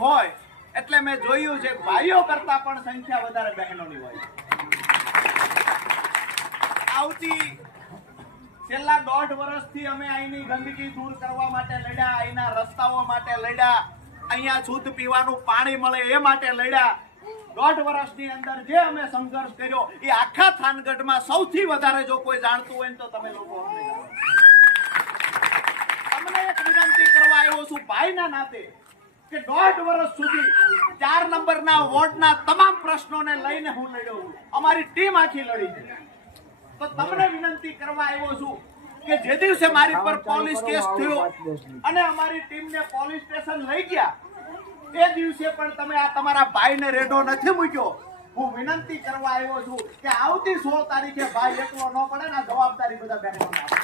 હોય, એટલે મેં જોયું છે ભાઈઓ કરતા પણ સંખ્યા વધારે બહેનોની હોય. આવતી છેલ્લા દોઢ વર્ષથી અમે અહીંની ગંદકી દૂર કરવા માટે લડ્યા, અહીંના રસ્તાઓ માટે લડ્યા, અહીંયા શુદ્ધ પીવાનું પાણી મળે એ માટે લડ્યા. દોઢ વર્ષની અંદર જે અમે સંઘર્ષ કર્યો, એ આખા થાનગઢમાં સૌથી વધારે જો કોઈ જાણતું હોય તો તમે લોકો અમને જણાવો. તમને એક વિનંતી કરવા આવ્યો છું. ભાઈના અમારી ટીમ આખી પોલીસ સ્ટેશન લઈ ગયા એ દિવસે પણ તમે આ તમારા ભાઈને રેડો નથી મૂક્યો. હું વિનંતી કરવા આવ્યો છું કે આવતી સોળ તારીખે ભાઈ એકલો ન પડે ને જવાબદારી બધા બહેનોને આપો.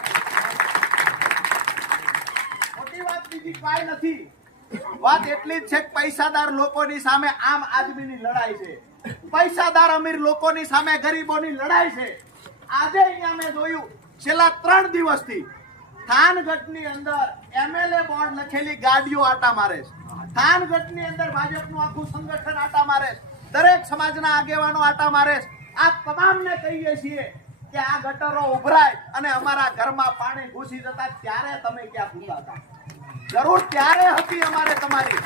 મોટી વાત બીજી કાંઈ નથી. વાત એટલી જ છે પૈસાદાર લોકોની સામે આમ આદમીની લડાઈ છે. પૈસાદાર અમીર લોકોની સામે ગરીબોની લડાઈ છે. આજે અહીંયા મેં જોયું, છેલ્લા ત્રણ દિવસથી થાનગઢની અંદર એમએલએ બોર્ડ લખેલી ગાડીઓ આટા મારે છે. થાનગઢની અંદર ભાજપનું આખું સંગઠન આટા મારે છે. દરેક સમાજના આગેવાનો આટા મારે છે. આ તમામને કહીએ છીએ કે આ ગટરો ઉભરાય અને અમારા ઘરમાં પાણી ઘૂસી જતા ત્યારે તમે ક્યાં ભૂલા હતા જરૂર ત્યારે હતી અમારે તમારી?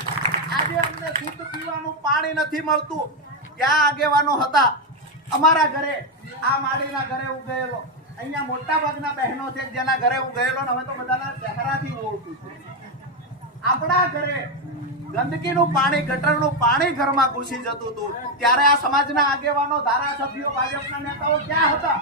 આજે અમને શુદ્ધ પીવાનું પાણી નથી મળતું. ક્યાં આગેવાનો હતા? અમારા ઘરે. આ માળીના ઘરે હું ગયેલો. અહીંયા મોટા ભાગના બહેનો છે જેના ઘરે હું ગયેલો ને હવે તો બધાના ચહેરાથી ઓળખું છું. આપણા ઘરે ગંદકીનું પાણી, ગટરનું પાણી ઘરમાં ઘૂસી જતું હતું. ત્યારે આ સમાજના આગેવાનો, ધારાસભ્યો, ભાજપના નેતાઓ ક્યાં હતા?